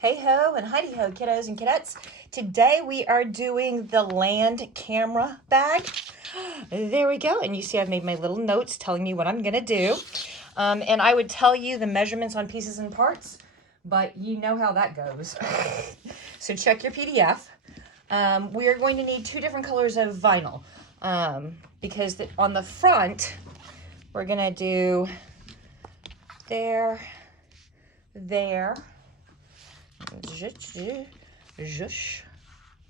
Hey ho and heidi ho, kiddos and kiddettes. Today we are doing the land camera bag. There we go. And you see I've made my little notes telling me what I'm going to do. And I would tell you the measurements on pieces and parts, but you know how that goes. So check your PDF. We are going to need two different colors of vinyl because on the front, we're going to do there,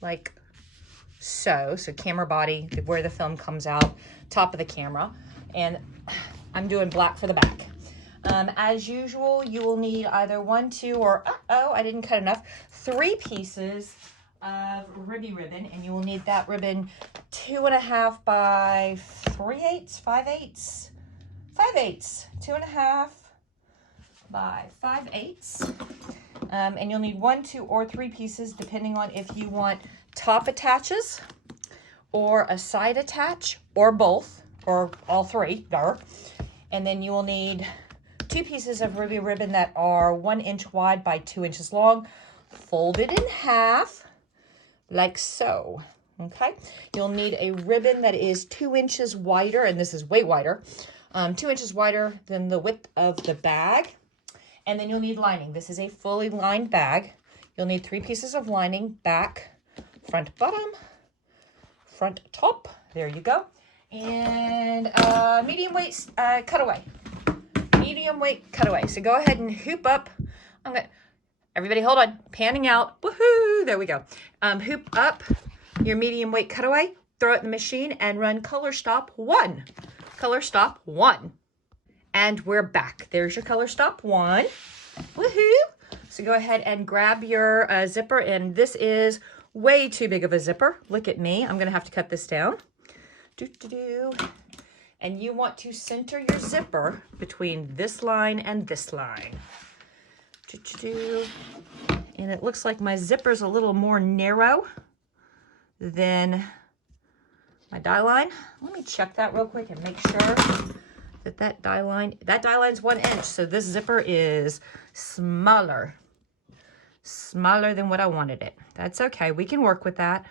like so. So camera body, where the film comes out, top of the camera, and I'm doing black for the back. As usual, you will need either 1, 2, or I didn't cut enough, 3 pieces of ribby ribbon, and you will need that ribbon 2.5 by 3/8, 5/8, 5/8, 2.5 by 5/8. And you'll need 1, 2, or 3 pieces depending on if you want top attaches or a side attach or both or all 3 there. And then you will need 2 pieces of ribby ribbon that are 1 inch wide by 2 inches long, folded in half like so. Okay, you'll need a ribbon that is 2 inches wider, and this is way wider, 2 inches wider than the width of the bag. And then you'll need lining. This is a fully lined bag. You'll need 3 pieces of lining, back, front, bottom, front, top. There you go. And medium weight cutaway. Medium weight cutaway. So go ahead and hoop up. Everybody hold on. Panning out. Woohoo! There we go. Hoop up your medium weight cutaway. Throw it in the machine and run color stop 1. Color stop 1. And we're back. There's your color stop 1. Woohoo! So go ahead and grab your zipper, and this is way too big of a zipper. Look at me. I'm going to have to cut this down. And you want to center your zipper between this line and this line. And it looks like my zipper's a little more narrow than my die line. Let me check that real quick and make sure that die line's 1 inch, so this zipper is smaller than what I wanted it. That's okay, we can work with that.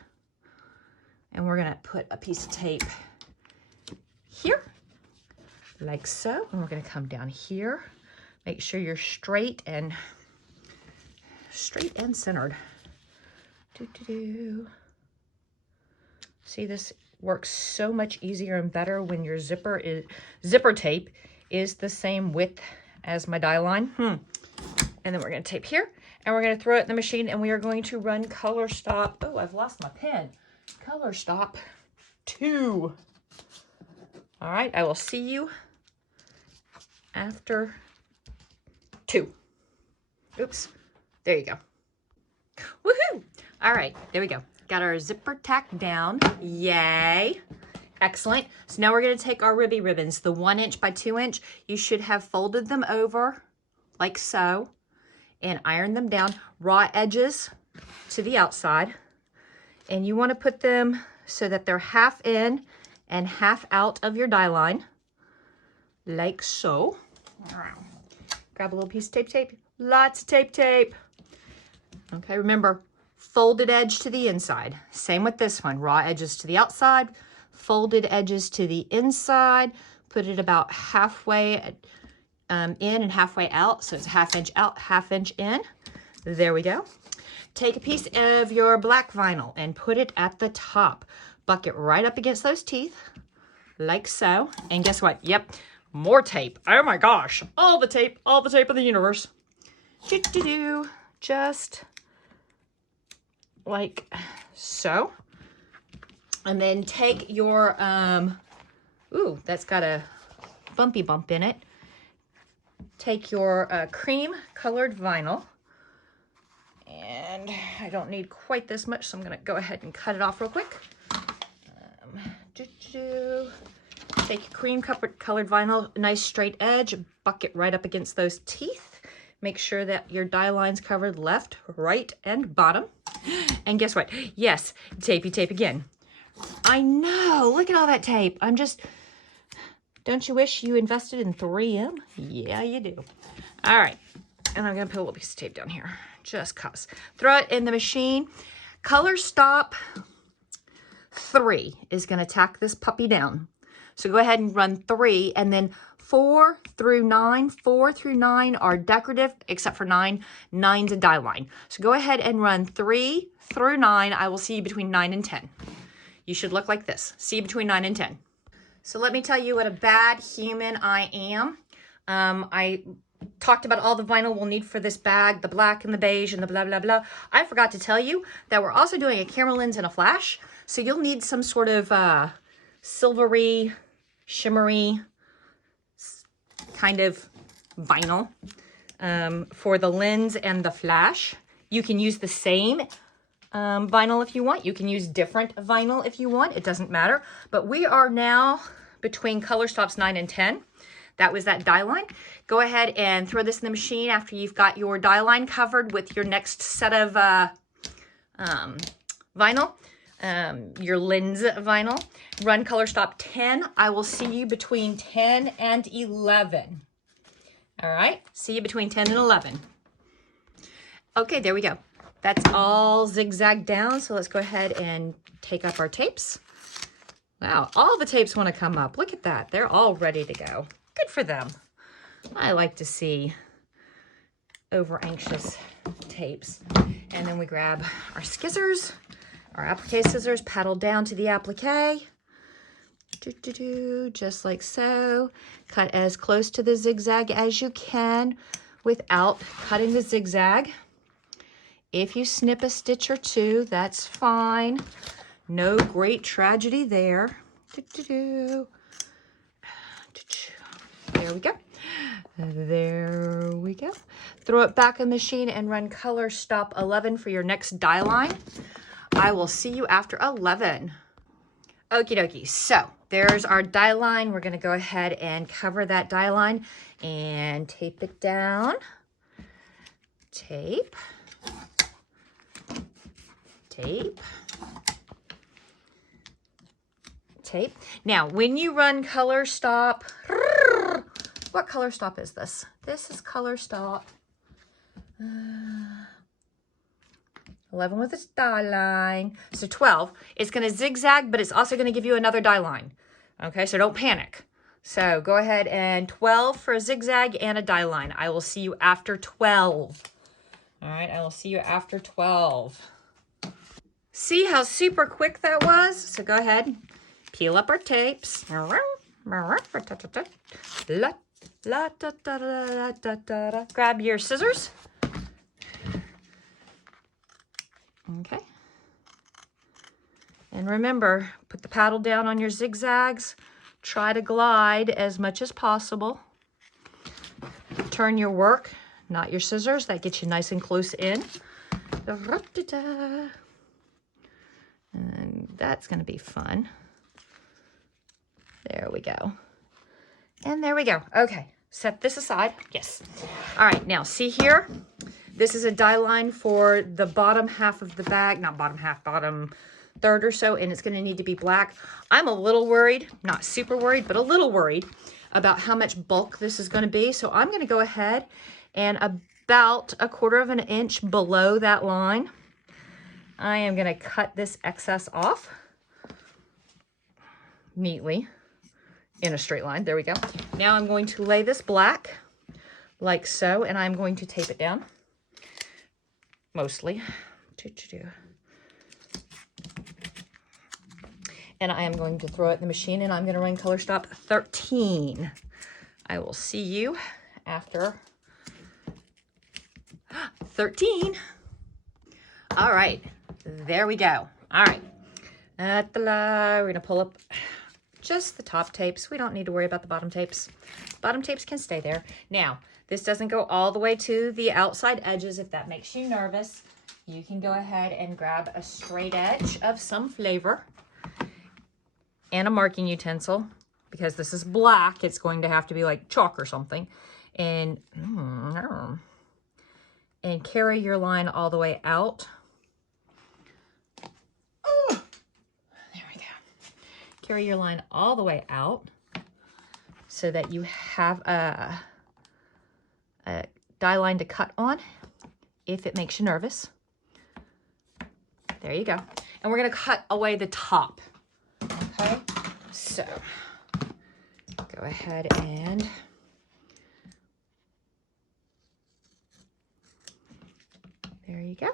And we're gonna put a piece of tape here like so, and we're gonna come down here. Make sure you're straight and centered. See, this works so much easier and better when your zipper tape is the same width as my die line. And then we're going to tape here, and we're going to throw it in the machine, and we are going to run color stop. Oh, I've lost my pen. Color stop 2. All right, I will see you after 2. Oops, there you go. Woohoo! All right, there we go. Got our zipper tacked down. Yay. Excellent. So now we're going to take our ribby ribbons, the 1 inch by 2 inch. You should have folded them over like so and iron them down. Raw edges to the outside. And you want to put them so that they're half in and half out of your die line. Like so. Grab a little piece of tape. Lots of tape. Okay, remember, folded edge to the inside. Same with this one. Raw edges to the outside, folded edges to the inside. Put it about halfway in and halfway out. So it's 1/2 inch out, 1/2 inch in. There we go. Take a piece of your black vinyl and put it at the top. Buck it right up against those teeth, like so. And guess what? Yep, more tape. Oh my gosh. All the tape of the universe. Just like so. And then take your ooh, that's got a bumpy bump in it. Take your cream colored vinyl, and I don't need quite this much, so I'm gonna go ahead and cut it off real quick. Take your cream colored vinyl, nice straight edge, buck it right up against those teeth. Make sure that your die line's covered left, right, and bottom. And guess what? Yes, tapey tape again. I know, look at all that tape. Don't you wish you invested in 3M? Yeah, you do. All right, And I'm gonna put a little piece of tape down here, just cause. Throw it in the machine. Color Stop 3 is gonna tack this puppy down. So go ahead and run 3, and then 4 through 9. 4 through 9 are decorative, except for 9. 9's a die line. So go ahead and run 3 through 9. I will see you between 9 and 10. You should look like this. See you between 9 and 10. So let me tell you what a bad human I am. I talked about all the vinyl we'll need for this bag, the black and the beige and the blah, blah, blah. I forgot to tell you that we're also doing a camera lens and a flash. So you'll need some sort of silvery, shimmery kind of vinyl for the lens and the flash. You can use the same vinyl if you want. You can use different vinyl if you want. It doesn't matter. But we are now between color stops 9 and 10. That was that die line. Go ahead and throw this in the machine after you've got your die line covered with your next set of vinyl, your lens vinyl. Run color stop 10. I will see you between 10 and 11. All right, see you between 10 and 11. Okay, there we go. That's all zigzagged down. So let's go ahead and take up our tapes. Wow, all the tapes want to come up. Look at that. They're all ready to go. Good for them. I like to see over anxious tapes. And then we grab our scissors, our applique scissors, paddle down to the applique. Just like so. Cut as close to the zigzag as you can without cutting the zigzag. If you snip a stitch or two, that's fine. No great tragedy there. There we go. There we go. Throw it back in the machine and run color stop 11 for your next die line. I will see you after 11. Okie dokie. So there's our die line. We're going to go ahead and cover that die line and tape it down. Tape. Tape. Tape. Now, when you run color stop, what color stop is this? This is color stop 11 with its die line. So 12, it's going to zigzag, but it's also going to give you another die line. Okay, so don't panic. So go ahead and 12 for a zigzag and a die line. I will see you after 12. All right, I will see you after 12. See how super quick that was? So go ahead, peel up our tapes. Grab your scissors. Okay. And remember, put the paddle down on your zigzags. Try to glide as much as possible. Turn your work, not your scissors. That gets you nice and close in. And that's going to be fun. There we go. And there we go. Okay, set this aside. Yes. All right, now see here. This is a die line for the bottom half of the bag. Not bottom half, bottom third or so, and it's going to need to be black. I'm a little worried, not super worried, but a little worried about how much bulk this is going to be. So I'm going to go ahead and about 1/4 of an inch below that line, I am going to cut this excess off neatly in a straight line. There we go. Now I'm going to lay this black like so, and I'm going to tape it down mostly. And I am going to throw it in the machine, and I'm going to run color stop 13. I will see you after 13. All right, there we go. All right, we're going to pull up just the top tapes. We don't need to worry about the bottom tapes. Bottom tapes can stay there. Now, this doesn't go all the way to the outside edges. If that makes you nervous, you can go ahead and grab a straight edge of some flavor and a marking utensil. Because this is black, it's going to have to be like chalk or something. And carry your line all the way out. There we go. Carry your line all the way out so that you have a die line to cut on if it makes you nervous. There you go. And we're gonna cut away the top, okay? So, go ahead and there you go.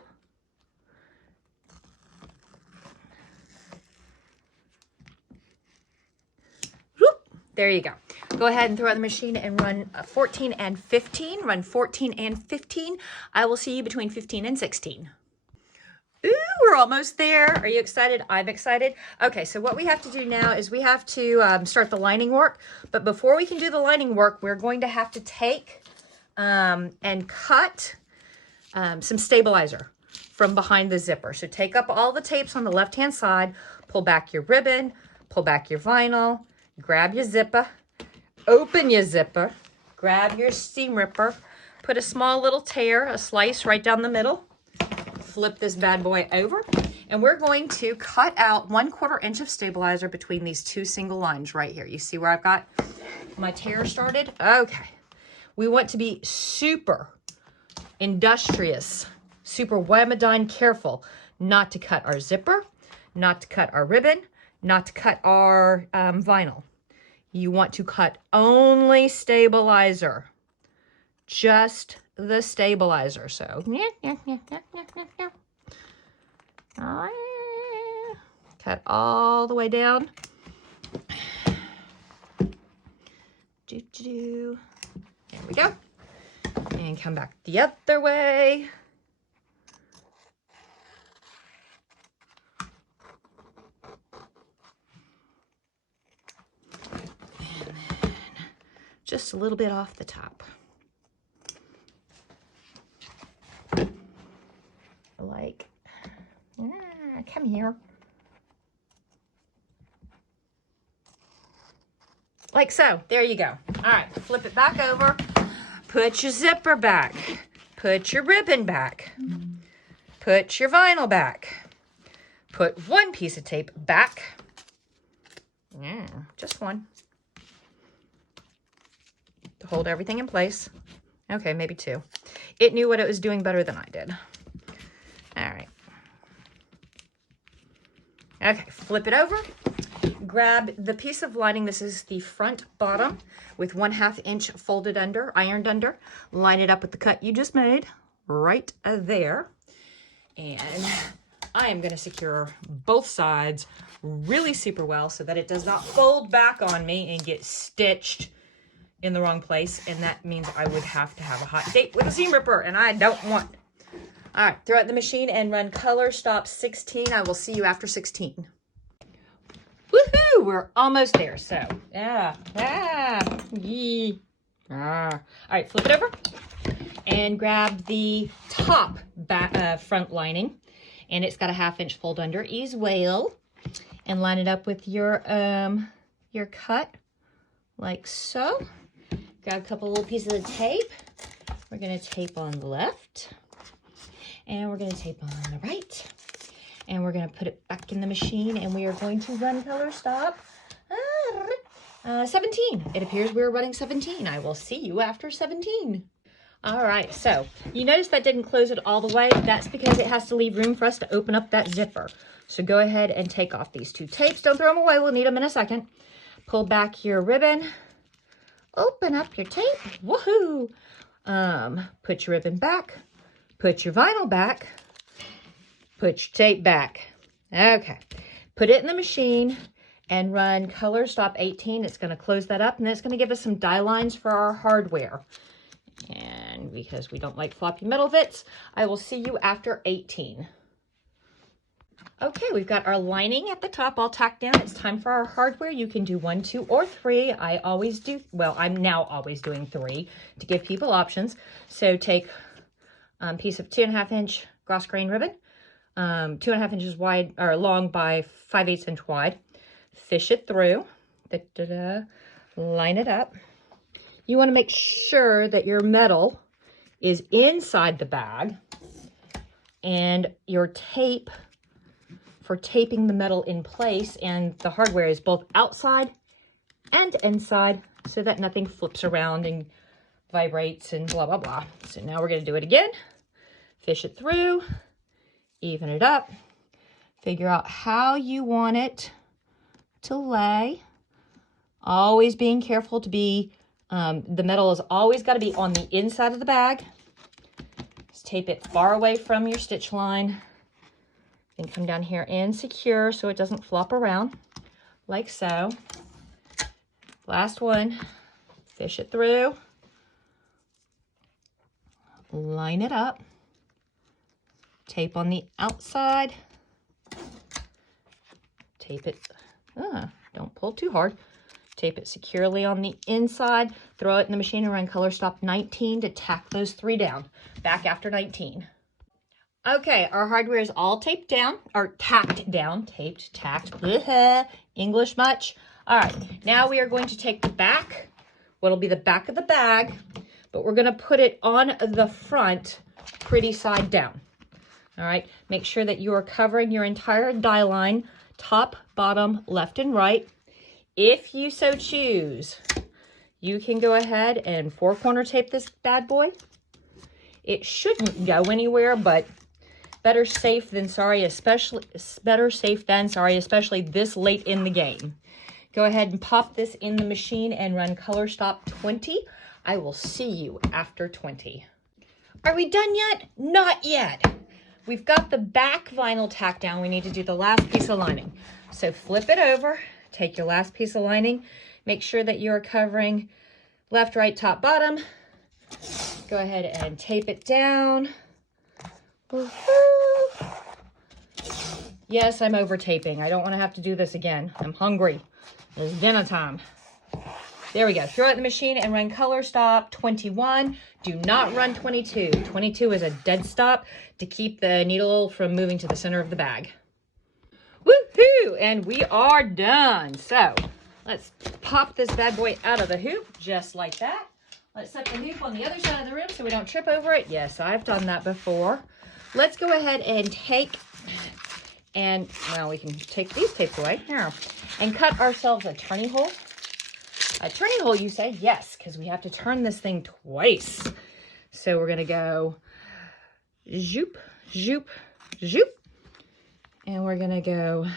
Whoop, there you go. Go ahead and throw out the machine and run 14 and 15. Run 14 and 15. I will see you between 15 and 16. Ooh, we're almost there. Are you excited? I'm excited. Okay, so what we have to do now is we have to start the lining work. But before we can do the lining work, we're going to have to take and cut some stabilizer from behind the zipper. So take up all the tapes on the left-hand side, pull back your ribbon, pull back your vinyl, grab your zipper, open your zipper, grab your seam ripper, put a small little tear, a slice right down the middle, flip this bad boy over, and we're going to cut out 1/4 inch of stabilizer between these two single lines right here. You see where I've got my tear started? Okay. We want to be super industrious, super Whamadyne careful not to cut our zipper, not to cut our ribbon, not to cut our vinyl. You want to cut only stabilizer, just the stabilizer. So, cut all the way down. There we go. And come back the other way. And then just a little bit off the top. Like, come here. Like so. There you go. All right, flip it back over. Put your zipper back. Put your ribbon back. Put your vinyl back. Put one piece of tape back. Yeah, just one. To hold everything in place. Okay, maybe two. It knew what it was doing better than I did. All right. Okay, flip it over. Grab the piece of lining. This is the front bottom with 1/2 inch folded under, ironed under. Line it up with the cut you just made right there. And I am going to secure both sides really super well so that it does not fold back on me and get stitched in the wrong place. And that means I would have to have a hot date with a seam ripper, and I don't want. All right, throw out the machine and run color stop 16. I will see you after 16. Woohoo! We're almost there. So, all right, flip it over and grab the top back, front lining, and it's got a 1/2 inch fold under as well, and line it up with your cut like so. Grab a couple little pieces of tape. We're gonna tape on the left, and we're gonna tape on the right. And we're going to put it back in the machine, and we are going to run color stop 17. It appears we're running 17. I will see you after 17. All right, so you notice that didn't close it all the way. That's because it has to leave room for us to open up that zipper. So go ahead and take off these two tapes. Don't throw them away. We'll need them in a second. Pull back your ribbon. Open up your tape. Woohoo! Put your ribbon back. Put your vinyl back. Put your tape back. Okay. Put it in the machine and run color stop 18. It's going to close that up, and then it's going to give us some die lines for our hardware. And because we don't like floppy metal bits, I will see you after 18. Okay, we've got our lining at the top all tacked down. It's time for our hardware. You can do 1, 2, or 3. I always do, well, I'm now always doing 3 to give people options. So take a piece of 2.5 inch gloss grain ribbon. 2.5 inches wide or long by 5/8 inch wide. Fish it through. Line it up. You want to make sure that your metal is inside the bag, and your tape for taping the metal in place and the hardware is both outside and inside, so that nothing flips around and vibrates and blah, blah, blah. So now we're going to do it again. Fish it through, even it up, figure out how you want it to lay. Always being careful to be, the metal has always got to be on the inside of the bag. Just tape it far away from your stitch line. Then come down here and secure so it doesn't flop around, like so. Last one, fish it through, line it up, tape on the outside, tape it, don't pull too hard, tape it securely on the inside, throw it in the machine and run color stop 19 to tack those 3 down, back after 19. Okay, our hardware is all taped down, or tacked down, taped, tacked, English much? All right, now we are going to take the back, what'll be the back of the bag, but we're gonna put it on the front, pretty side down. All right, make sure that you are covering your entire die line, top, bottom, left, and right. If you so choose, you can go ahead and 4-corner tape this bad boy. It shouldn't go anywhere, but better safe than sorry, especially this late in the game. Go ahead and pop this in the machine and run color stop 20. I will see you after 20. Are we done yet? Not yet. We've got the back vinyl tacked down. We need to do the last piece of lining. So flip it over, take your last piece of lining, make sure that you're covering left, right, top, bottom. Go ahead and tape it down. Woo-hoo. Yes, I'm over taping. I don't want to have to do this again. I'm hungry. It's dinner time. There we go. Throw it in the machine and run color stop 21. Do not run 22. 22 is a dead stop to keep the needle from moving to the center of the bag. Woohoo! And we are done. So let's pop this bad boy out of the hoop just like that. Let's set the hoop on the other side of the room so we don't trip over it. Yes, I've done that before. Let's go ahead and take, and well, we can take these tapes away here and cut ourselves a turning hole. A turning hole, you say? Yes, because we have to turn this thing twice. So we're going to go zoop, zoop, zoop. And we're going to go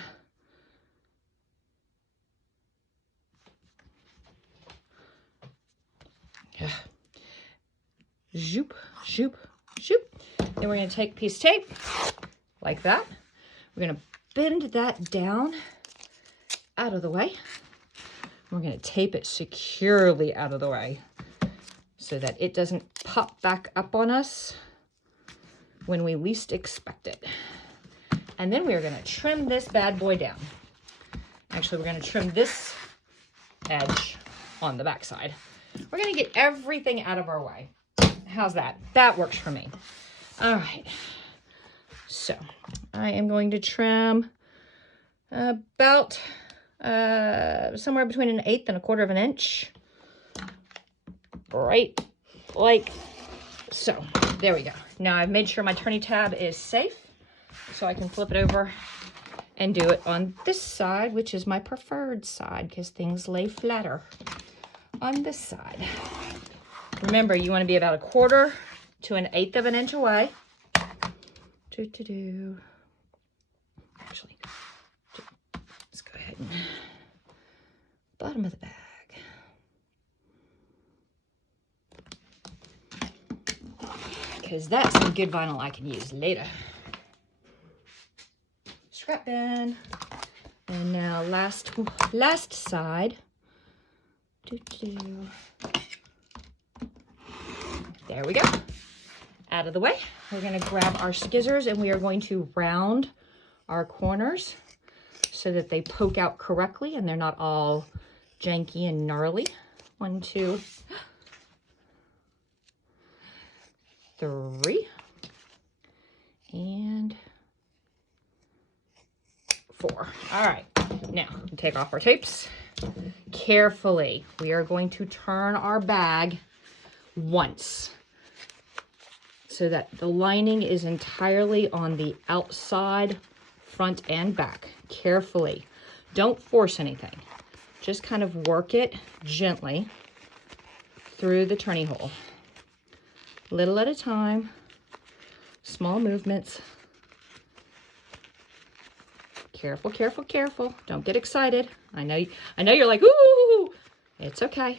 zoop, zoop, zoop. Then we're going to take a piece of tape like that. We're going to bend that down out of the way. We're going to tape it securely out of the way so that it doesn't pop back up on us when we least expect it. And then we're going to trim this bad boy down. Actually, we're going to trim this edge on the back side. We're going to get everything out of our way. How's that? That works for me. All right. So I am going to trim about somewhere between 1/8 and 1/4 of an inch. Right like so. There we go. Now I've made sure my turning tab is safe so I can flip it over and do it on this side, which is my preferred side because things lay flatter on this side. Remember, you want to be about 1/4 to 1/8 of an inch away. Actually, let's go ahead and bottom of the bag. Because that's some good vinyl I can use later. Scrap bin. And now last side. There we go. Out of the way. We're going to grab our scissors and we are going to round our corners so that they poke out correctly and they're not all janky and gnarly. 1, 2, 3, and 4. All right, now take off our tapes. Carefully, we are going to turn our bag once so that the lining is entirely on the outside, front and back. Carefully. Don't force anything. Just kind of work it gently through the turning hole. Little at a time, small movements. Careful, careful, careful. Don't get excited. I know you're like, ooh, it's okay.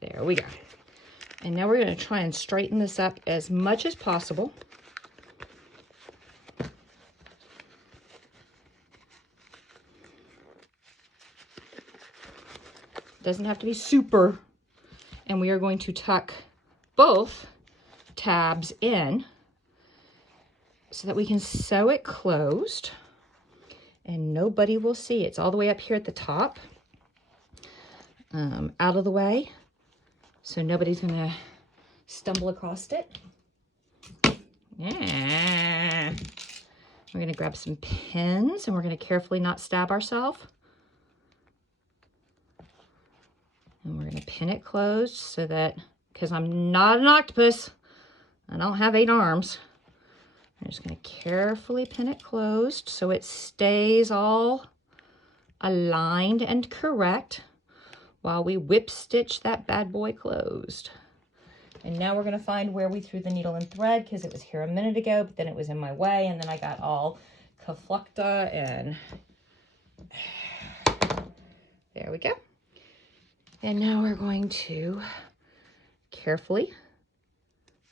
There we go. And now we're going to try and straighten this up as much as possible. Doesn't have to be super. And we are going to tuck both tabs in so that we can sew it closed and nobody will see. It's all the way up here at the top, out of the way, so nobody's gonna stumble across it. Yeah. We're gonna grab some pins and we're gonna carefully not stab ourselves. And we're gonna pin it closed so that, because I'm not an octopus, I don't have 8 arms. I'm just gonna carefully pin it closed so it stays all aligned and correct while we whip stitch that bad boy closed. And now we're gonna find where we threw the needle and thread, because it was here a minute ago, but then it was in my way, and then I got all kaflukta, and there we go. And now we're going to carefully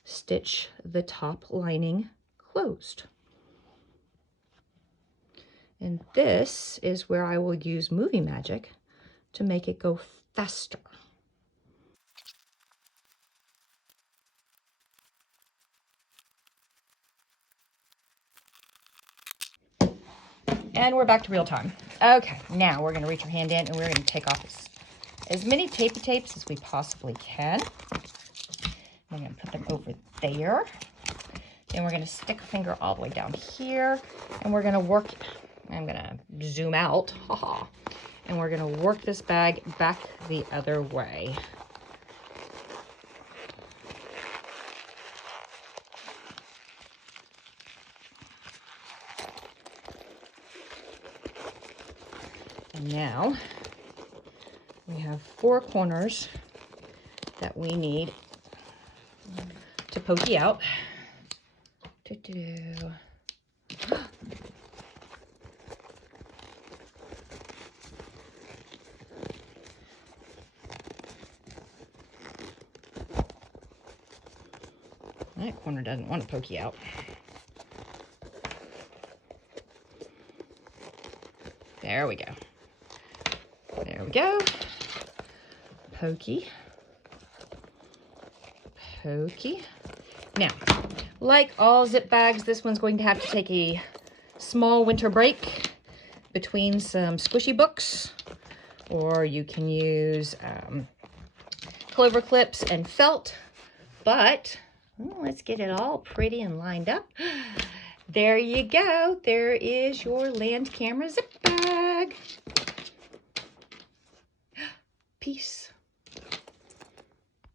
stitch the top lining closed. And this is where I will use Movie Magic to make it go faster. And we're back to real time. Okay, now we're going to reach our hand in and we're going to take off as many tapey tapes as we possibly can. We're going to put them over there. Then we're going to stick a finger all the way down here, and we're going to work, I'm going to zoom out, haha, and we're going to work this bag back the other way. And now we have 4 corners that we need to pokey out. That corner doesn't want to pokey out. There we go. There we go. Pokey. Pokey. Now, like all zip bags, this one's going to have to take a small winter break between some squishy books, or you can use clover clips and felt, but let's get it all pretty and lined up. There you go. There is your Land Camera zip bag. Peace.